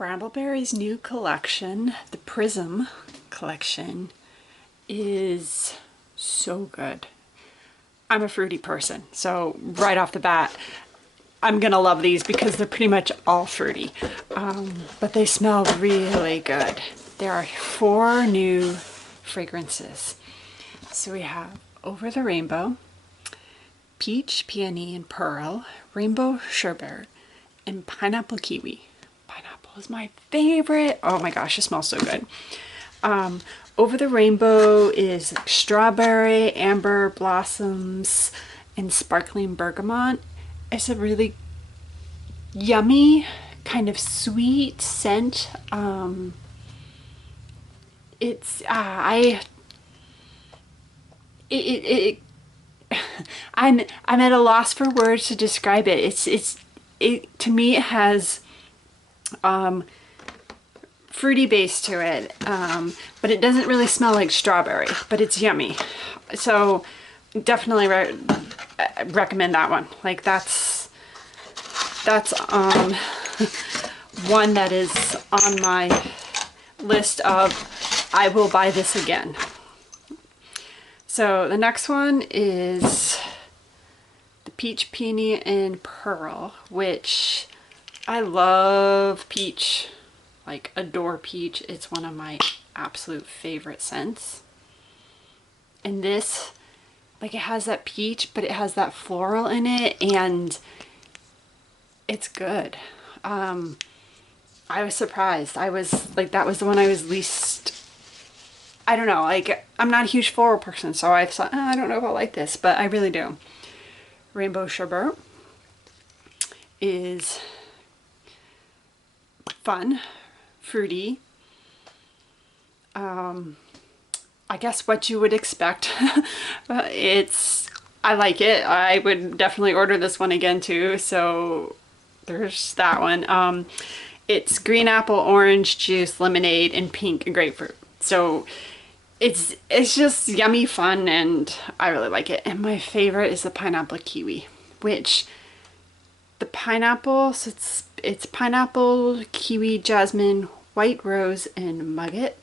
Brambleberry's new collection, the Prism Collection, is so good. I'm a fruity person, so right off the bat, I'm gonna love these because they're pretty much all fruity, but they smell really good. There are 4 new fragrances. So we have Over the Rainbow, Peach, Peony, and Pearl, Rainbow Sherbet, and Pineapple Kiwi. Pineapple is my favorite. Oh my gosh, it smells so good. Over the Rainbow is strawberry, amber blossoms, and sparkling bergamot. It's a really yummy, kind of sweet scent. I'm at a loss for words to describe it. To me it has fruity base to it, but it doesn't really smell like strawberry, but it's yummy. So definitely recommend that one. Like that's one that is on my list of I will buy this again. So the next one is the Peach, Peony, and Pearl, which I love peach, like adore peach. It's one of my absolute favorite scents. And this, like, it has that peach, but it has that floral in it, and it's good. I was surprised. I was like, that was the one I was least, I don't know, like, I'm not a huge floral person, so I thought, oh, I don't know if I like this, but I really do. Rainbow Sherbet is fun, fruity. I guess what you would expect. I like it. I would definitely order this one again too, so there's that one. It's green apple, orange juice, lemonade, and pink and grapefruit. So it's just yummy fun, and I really like it. And my favorite is the pineapple kiwi, which the pineapple, so it's pineapple, kiwi, jasmine, white rose, and mugget.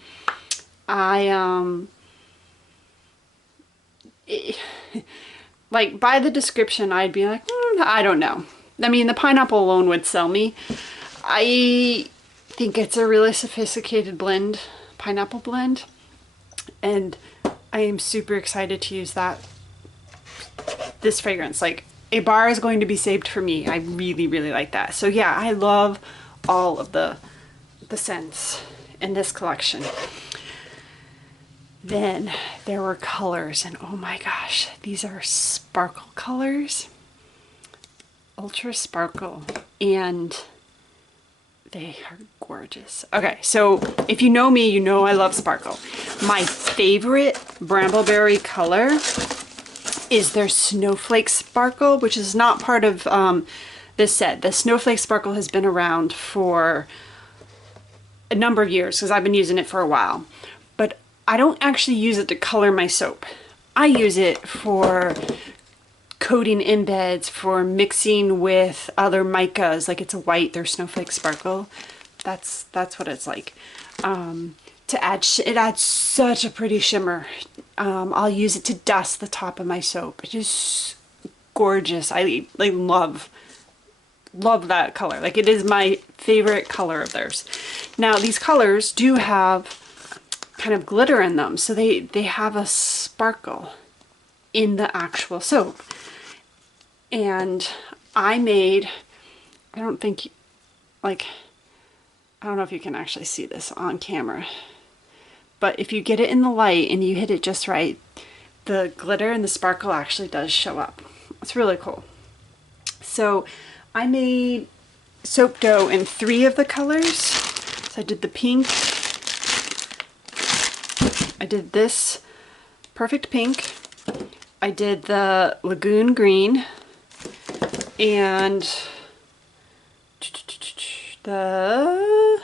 Like, by the description, I'd be like, I don't know. I mean, the pineapple alone would sell me. I think it's a really sophisticated blend, pineapple blend, and I am super excited to use this fragrance. Like, a bar is going to be saved for me. I really, really like that. So yeah, I love all of the scents in this collection. Then there were colors, and oh my gosh, these are sparkle colors, ultra sparkle, and they are gorgeous. Okay, so if you know me, you know I love sparkle. My favorite Brambleberry color is their Snowflake Sparkle, which is not part of this set. The Snowflake Sparkle has been around for a number of years because I've been using it for a while. But I don't actually use it to color my soap. I use it for coating embeds, for mixing with other micas, like it's a white, their Snowflake Sparkle. That's what it's like. To add, it adds such a pretty shimmer. I'll use it to dust the top of my soap. It's just gorgeous. I love that color. Like, it is my favorite color of theirs. Now, these colors do have kind of glitter in them, so they have a sparkle in the actual soap. And I don't know if you can actually see this on camera, but if you get it in the light and you hit it just right, the glitter and the sparkle actually does show up. It's really cool. So I made soap dough in 3 of the colors. So I did the pink, I did this perfect pink, I did the lagoon green, and the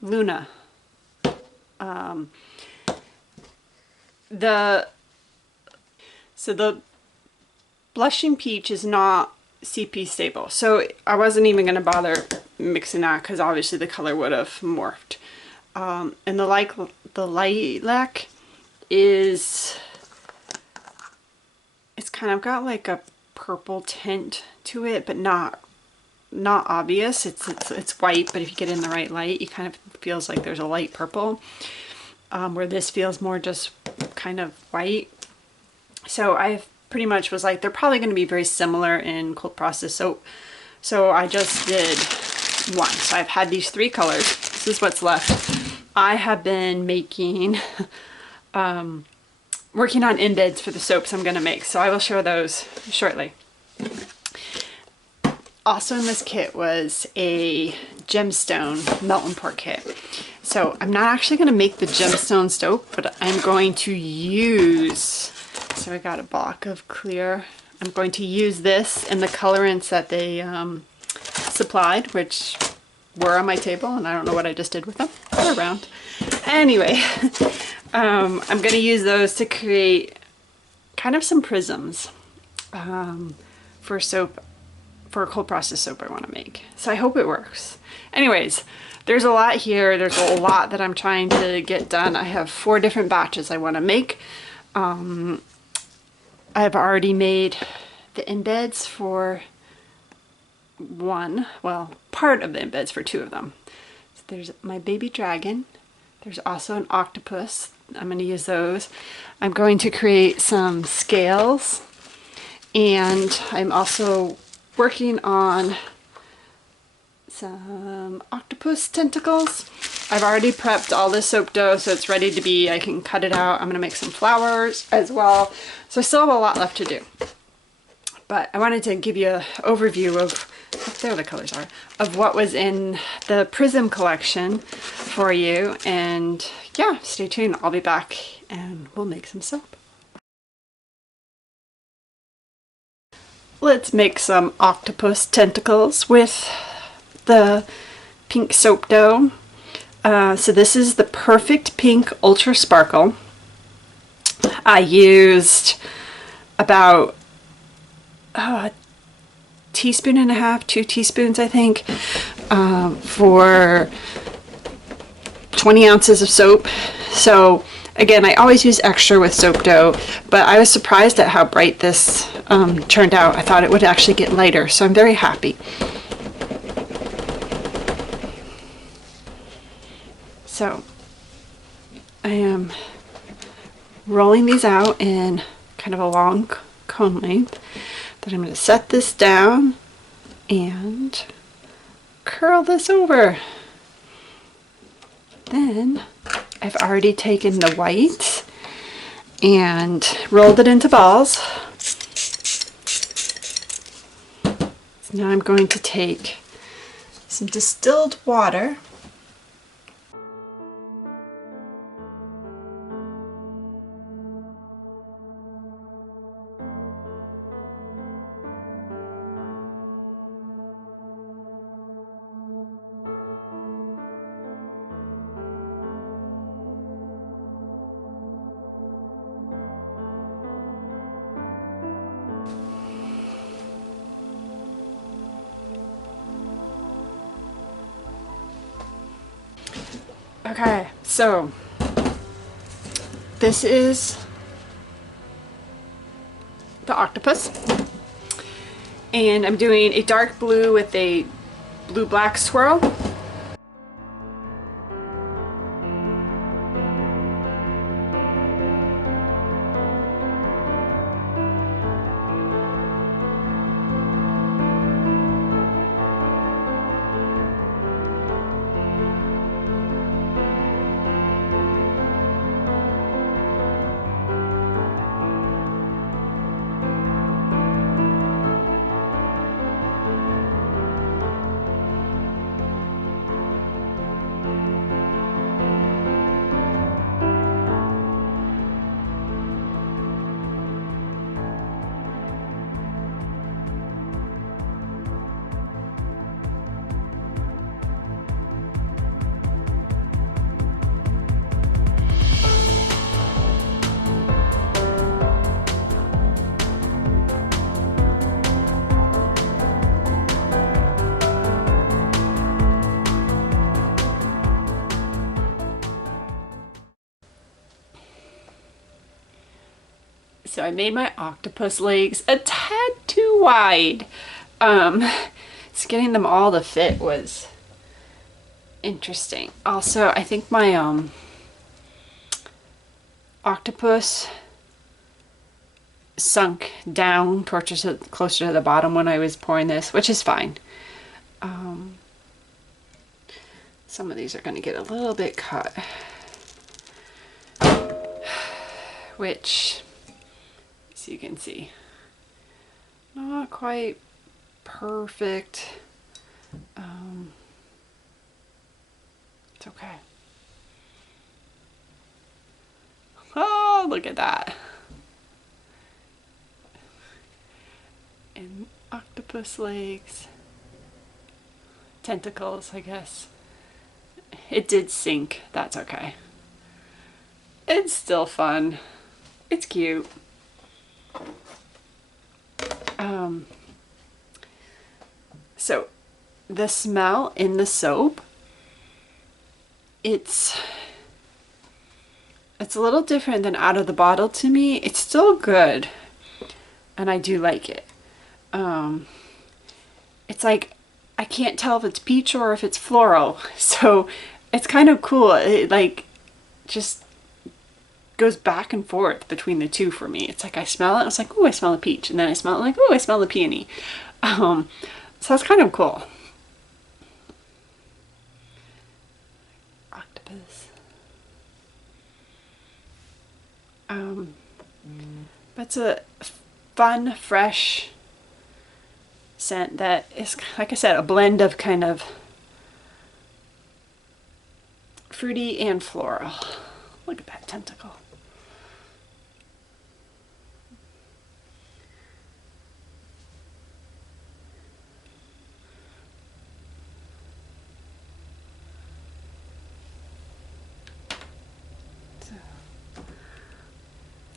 Luna. So the blushing peach is not CP stable. So I wasn't even going to bother mixing that because obviously the color would have morphed. And the lilac is, it's kind of got like a purple tint to it, but not obvious. It's white, but if you get in the right light, it kind of feels like there's a light purple, where this feels more just kind of white. So I pretty much was like, they're probably going to be very similar in cold process soap. So I just did one. So I've had these 3 colors. This is what's left. I have been making, working on embeds for the soaps I'm going to make. So I will show those shortly. Also in this kit was a gemstone melt and pour kit. So I'm not actually going to make the gemstone soap, but I'm going to use, so I got a block of clear. I'm going to use this and the colorants that they supplied, which were on my table, and I don't know what I just did with them. They're around. Anyway, I'm going to use those to create kind of some prisms for soap, for a cold process soap I want to make. So I hope it works. Anyways, there's a lot here. There's a lot that I'm trying to get done. I have 4 different batches I want to make. I've already made the embeds for one, well, part of the embeds for 2 of them. So there's my baby dragon. There's also an octopus. I'm going to use those. I'm going to create some scales, and I'm also working on some octopus tentacles. I've already prepped all this soap dough, so it's ready to be, I can cut it out. I'm going to make some flowers as well. So I still have a lot left to do. But I wanted to give you an overview of, there the colors are, of what was in the Prism collection for you. And yeah, stay tuned. I'll be back and we'll make some soap. Let's make some octopus tentacles with the pink soap dough. So this is the Perfect Pink Ultra Sparkle. I used about a teaspoon and a half, 2 teaspoons I think, for 20 ounces of soap. So again, I always use extra with soap dough, but I was surprised at how bright this turned out. I thought it would actually get lighter, so I'm very happy. So I am rolling these out in kind of a long cone length. Then I'm going to set this down and curl this over. Then I've already taken the white and rolled it into balls. So now I'm going to take some distilled water . Okay, so this is the octopus, and I'm doing a dark blue with a blue-black swirl. So I made my octopus legs a tad too wide. So getting them all to fit was interesting. Also, I think my octopus sunk down towards closer to the bottom when I was pouring this, which is fine. Some of these are going to get a little bit cut, which, as you can see, not quite perfect. It's okay. Oh, look at that. And octopus legs, tentacles, I guess. It did sink, that's okay. It's still fun. It's cute. So the smell in the soap, it's a little different than out of the bottle to me. It's still good, and I do like it. It's like, I can't tell if it's peach or if it's floral, so it's kind of cool. It like just goes back and forth between the two for me. It's like I smell it, it's like, oh, I smell a peach, and then I smell it like, oh, I smell the peony. So that's kind of cool. Octopus. That's a fun, fresh scent that is, like I said, a blend of kind of fruity and floral. Look at that tentacle.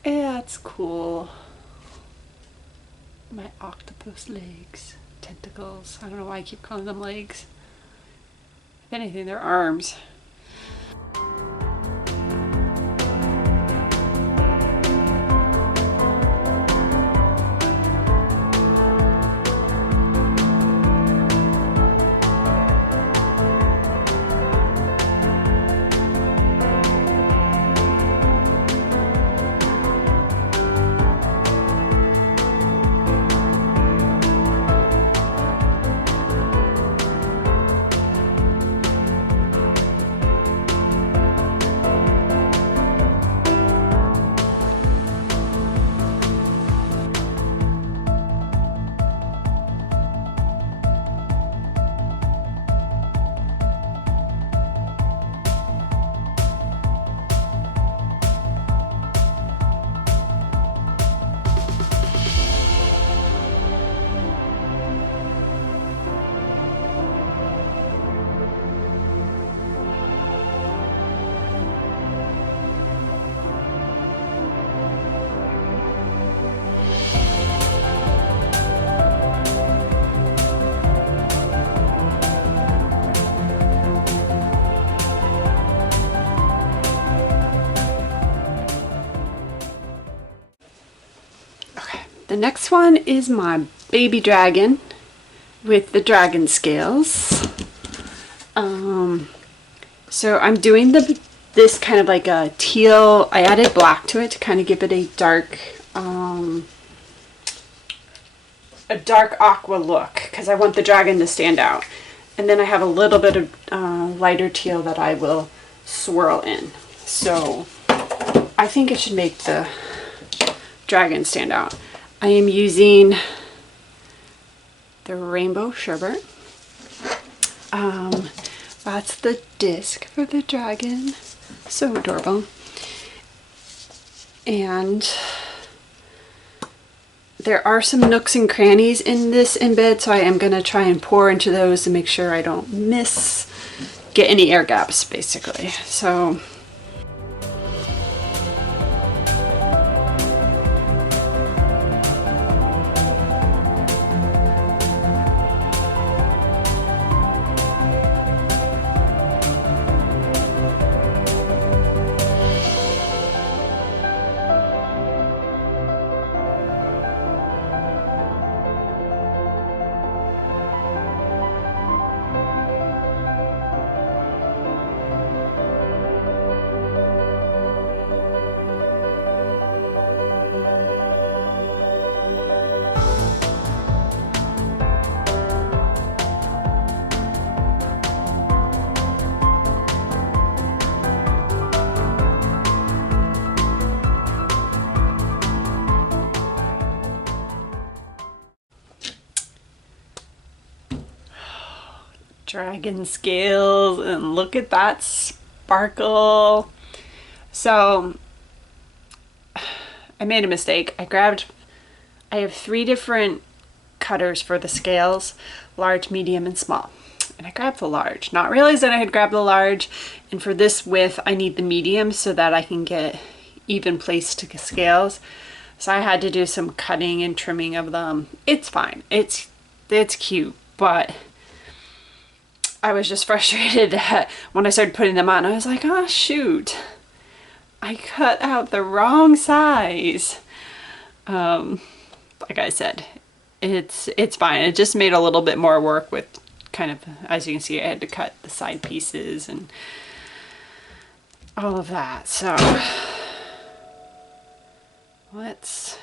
Yeah, it's cool. My octopus legs, tentacles. I don't know why I keep calling them legs. If anything, they're arms. The next one is my baby dragon with the dragon scales. So I'm doing this kind of like a teal. I added black to it to kind of give it a dark aqua look because I want the dragon to stand out. And then I have a little bit of lighter teal that I will swirl in. So I think it should make the dragon stand out. I am using the rainbow sherbet. That's the disc for the dragon. So adorable. And there are some nooks and crannies in this embed, so I am going to try and pour into those to make sure I don't get any air gaps, basically. So dragon scales, and look at that sparkle. So I made a mistake. I have 3 different cutters for the scales, large, medium, and small. And I grabbed the large, not realizing I had grabbed the large. And for this width, I need the medium so that I can get even placed scales. So I had to do some cutting and trimming of them. It's fine. It's cute, but I was just frustrated that when I started putting them on, I was like, oh shoot, I cut out the wrong size. Like I said, it's fine. It just made a little bit more work with kind of, as you can see, I had to cut the side pieces and all of that. So let's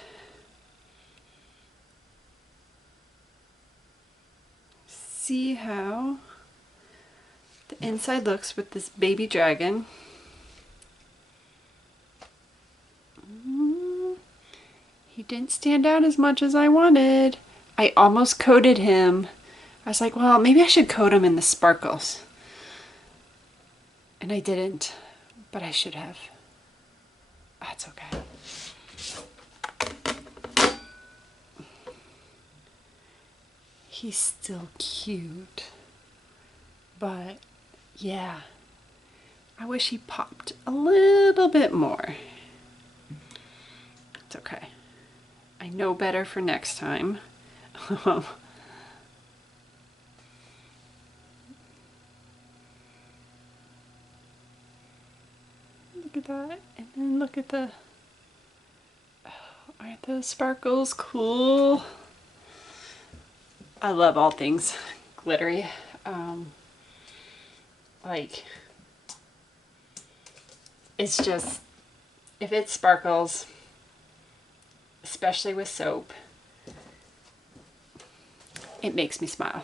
see how the inside looks with this baby dragon. He didn't stand out as much as I wanted. I almost coated him. I was like, well, maybe I should coat him in the sparkles. And I didn't, but I should have. That's okay. He's still cute, but yeah, I wish he popped a little bit more. It's okay. I know better for next time. Look at that, and then look at the, aren't those sparkles cool? I love all things glittery. Like, it's just, if it sparkles, especially with soap, it makes me smile.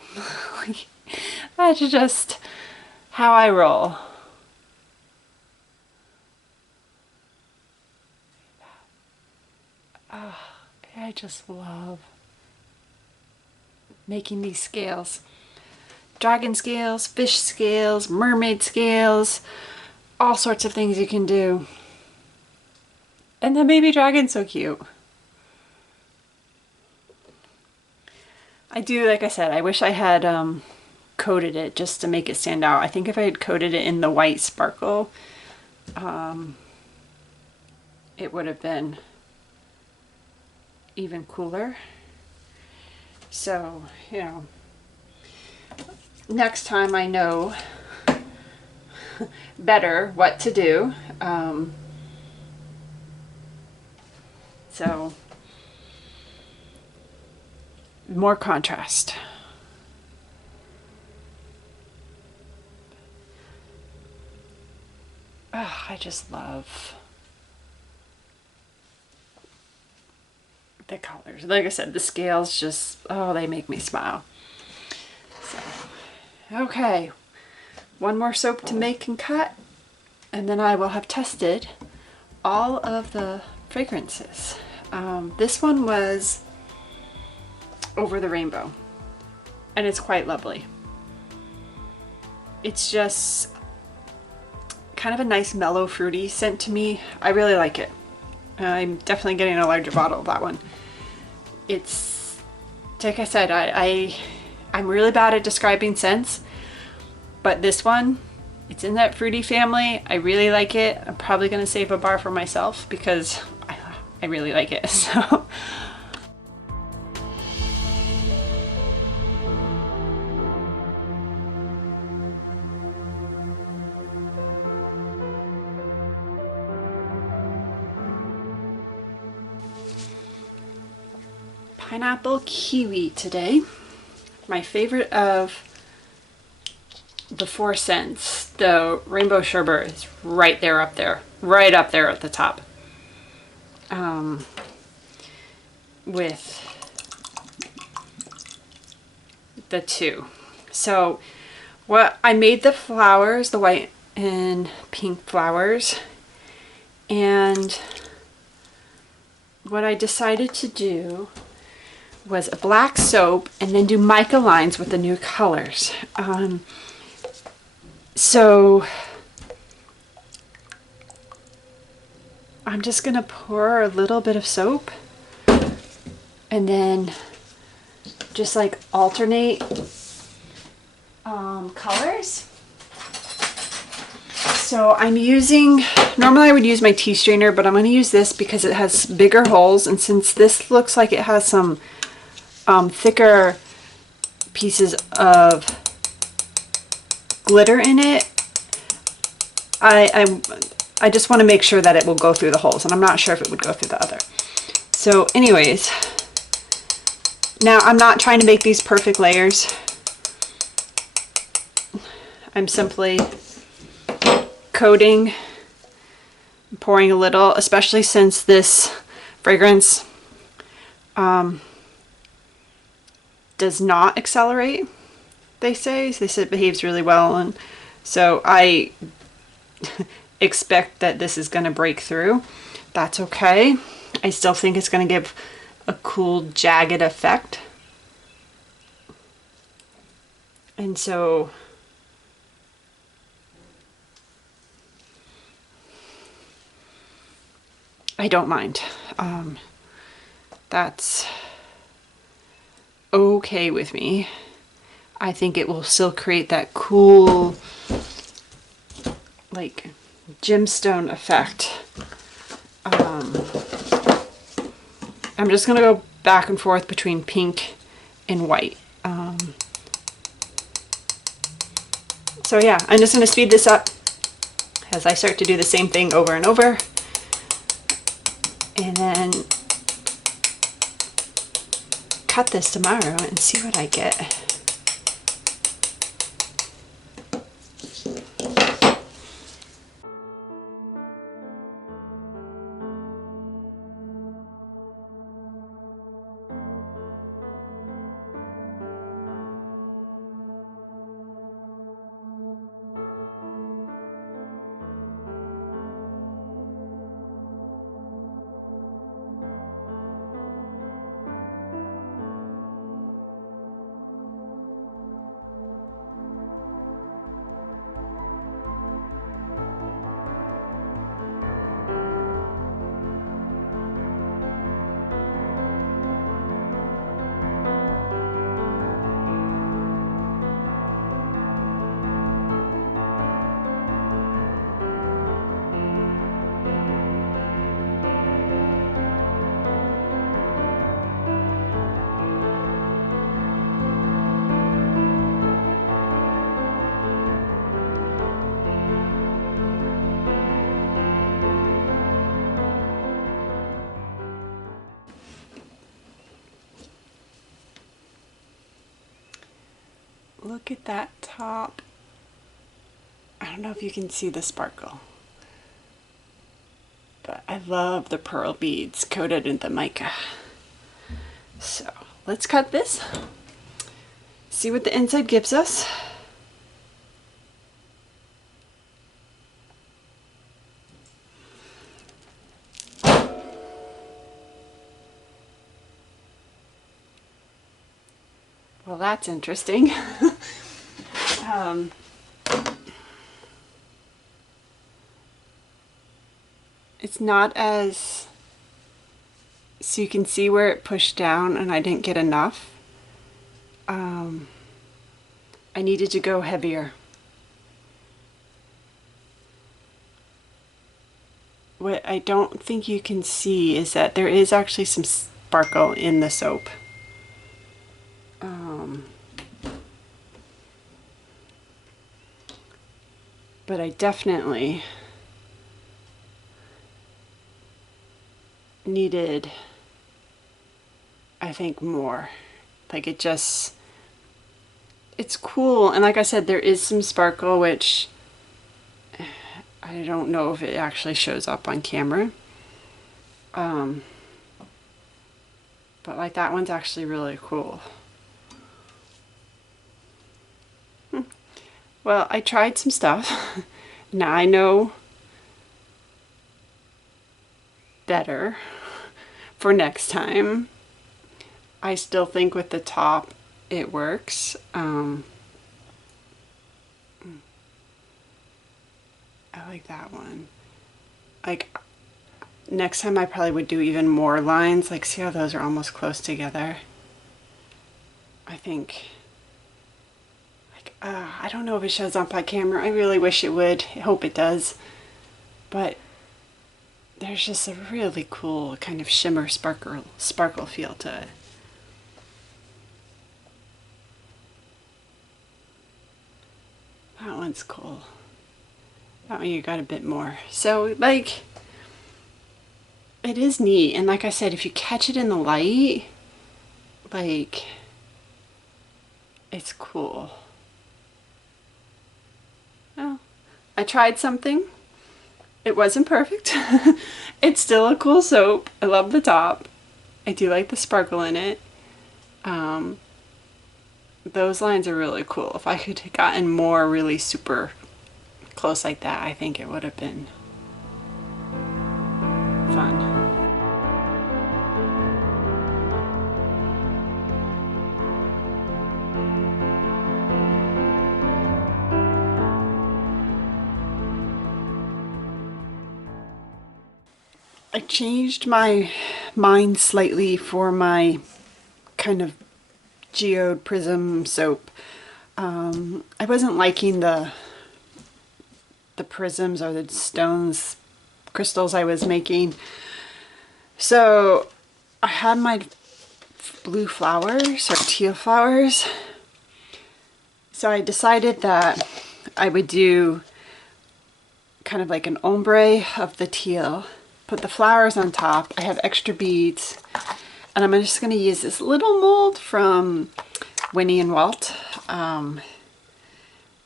That's just how I roll. Oh, I just love making these scales. Dragon scales, fish scales, mermaid scales, all sorts of things you can do. And the baby dragon's so cute. I do, like I said, I wish I had coated it just to make it stand out. I think if I had coated it in the white sparkle, it would have been even cooler. So, you know, next time I know better what to do. So, more contrast. Oh, I just love the colors. Like I said, the scales just, oh, they make me smile. So, okay, one more soap to make and cut, and then I will have tested all of the fragrances. This one was Over the Rainbow, and it's quite lovely. It's just kind of a nice mellow fruity scent to me. I really like it. I'm definitely getting a larger bottle of that one. It's, like I said, I'm really bad at describing scents, but this one, it's in that fruity family. I really like it. I'm probably going to save a bar for myself because I really like it. So. Pineapple kiwi today. My favorite of the 4 scents. The rainbow sherbet is right up there at the top. With the 2. So what I made, the flowers, the white and pink flowers, and what I decided to do was a black soap and then do mica lines with the new colors. So I'm just gonna pour a little bit of soap and then just like alternate colors. So I'm using, normally I would use my tea strainer, but I'm going to use this because it has bigger holes, and since this looks like it has some thicker pieces of glitter in it, I just want to make sure that it will go through the holes, and I'm not sure if it would go through the other. So anyways, now I'm not trying to make these perfect layers. I'm simply coating, pouring a little, especially since this fragrance does not accelerate, they say it behaves really well, and so I expect that this is going to break through. That's okay. I still think it's going to give a cool jagged effect, and so I don't mind. That's okay with me. I think it will still create that cool, like, gemstone effect. I'm just gonna go back and forth between pink and white. So yeah, I'm just gonna speed this up as I start to do the same thing over and over. And then cut this tomorrow and see what I get. Look at that top. I don't know if you can see the sparkle, but I love the pearl beads coated in the mica. So let's cut this, see what the inside gives us. Well, that's interesting. It's not as, so you can see where it pushed down and I didn't get enough. I needed to go heavier. What I don't think you can see is that there is actually some sparkle in the soap. But I definitely needed, I think, more. Like, it just, it's cool, and like I said, there is some sparkle, which I don't know if it actually shows up on camera. But like, that one's actually really cool. Well, I tried some stuff. Now I know better for next time. I still think with the top it works. I like that one. Like, next time I probably would do even more lines. Like, see how those are almost close together? I think, like, I don't know if it shows up on camera. I really wish it would. I hope it does. But there's just a really cool kind of shimmer sparkle feel to it. That one's cool. That one you got a bit more. So, like, it is neat. And like I said, if you catch it in the light, like, it's cool. Well, I tried something. It wasn't perfect. It's still a cool soap. I love the top. I do like the sparkle in it. Those lines are really cool. If I could have gotten more really super close like that, I think it would have been fun. I changed my mind slightly for my kind of geode prism soap. I wasn't liking the prisms or the stones, crystals I was making. So I had my blue flowers or teal flowers. So I decided that I would do kind of like an ombre of the teal, put the flowers on top. I have extra beads, and I'm just going to use this little mold from Winnie and Walt,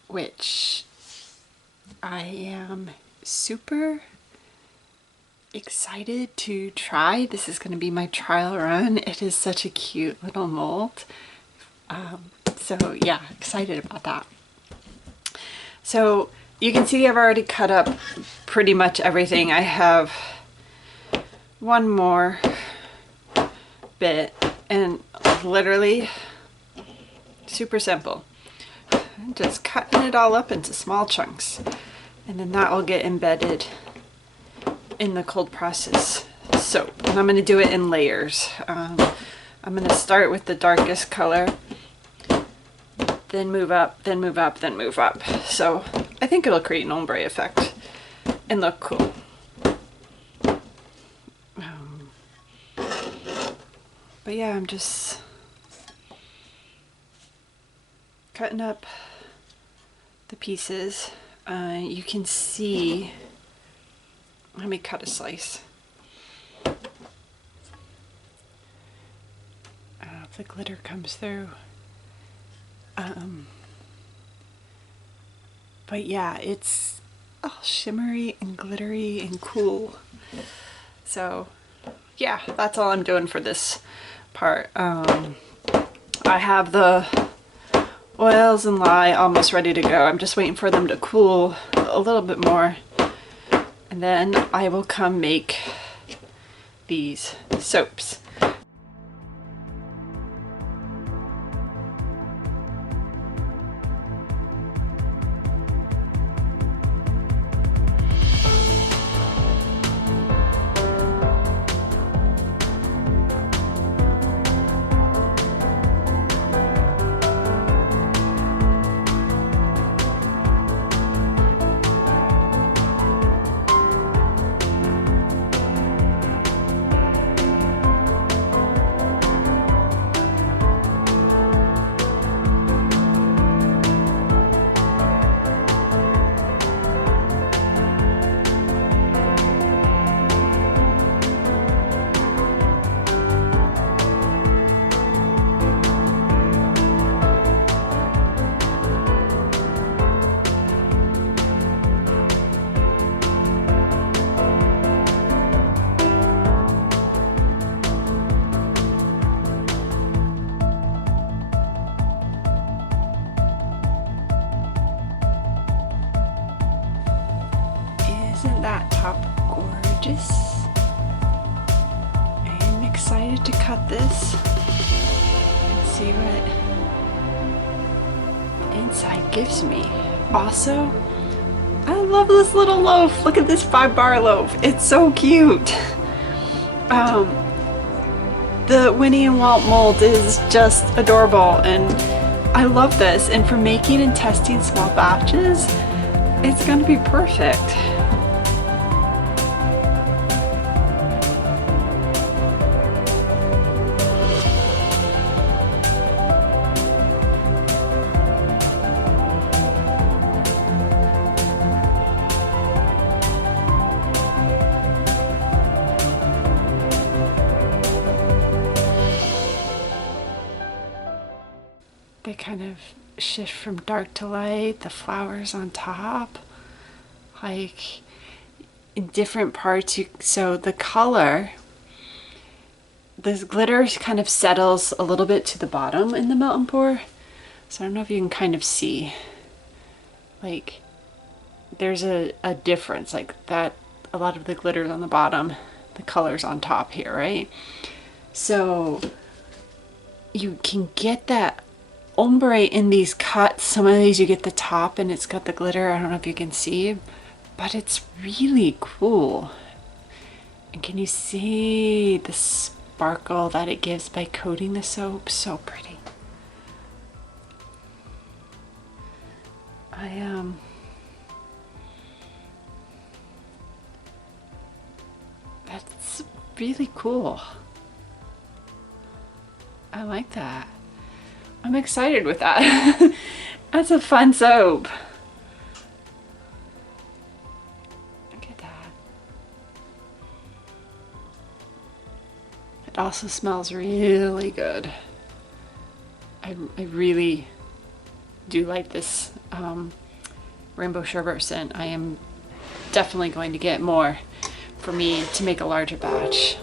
which I am super excited to try. This is going to be my trial run. It is such a cute little mold. So yeah, excited about that. So you can see I've already cut up pretty much everything. I have one more bit, and literally super simple. Just cutting it all up into small chunks, and then that will get embedded in the cold process soap. And I'm going to do it in layers. I'm going to start with the darkest color, then move up, then move up, then move up. So I think it'll create an ombre effect and look cool. But yeah, I'm just cutting up the pieces. You can see, let me cut a slice. If the glitter comes through. But yeah, it's all shimmery and glittery and cool. So yeah, that's all I'm doing for this part. I have the oils and lye almost ready to go. I'm just waiting for them to cool a little bit more, and then I will come make these soaps. Isn't that top gorgeous? I am excited to cut this. see what the inside gives me. Also, I love this little loaf. Look at this 5-bar loaf. It's so cute. The Winnie and Walt mold is just adorable, and I love this. And for making and testing small batches, it's going to be perfect. They kind of shift from dark to light, the flowers on top, like in different parts. So the color, this glitter kind of settles a little bit to the bottom in the melt and pour. So I don't know if you can kind of see, like there's a difference, like that a lot of the glitter's on the bottom, the color's on top here, right? So you can get that ombre in these cuts. Some of these you get the top and it's got the glitter. I don't know if you can see, but it's really cool. And can you see the sparkle that it gives by coating the soap? So pretty. That's really cool. I like that. I'm excited with that. That's a fun soap. Look at that. It also smells really good. I really do like this rainbow sherbet scent. I am definitely going to get more for me to make a larger batch.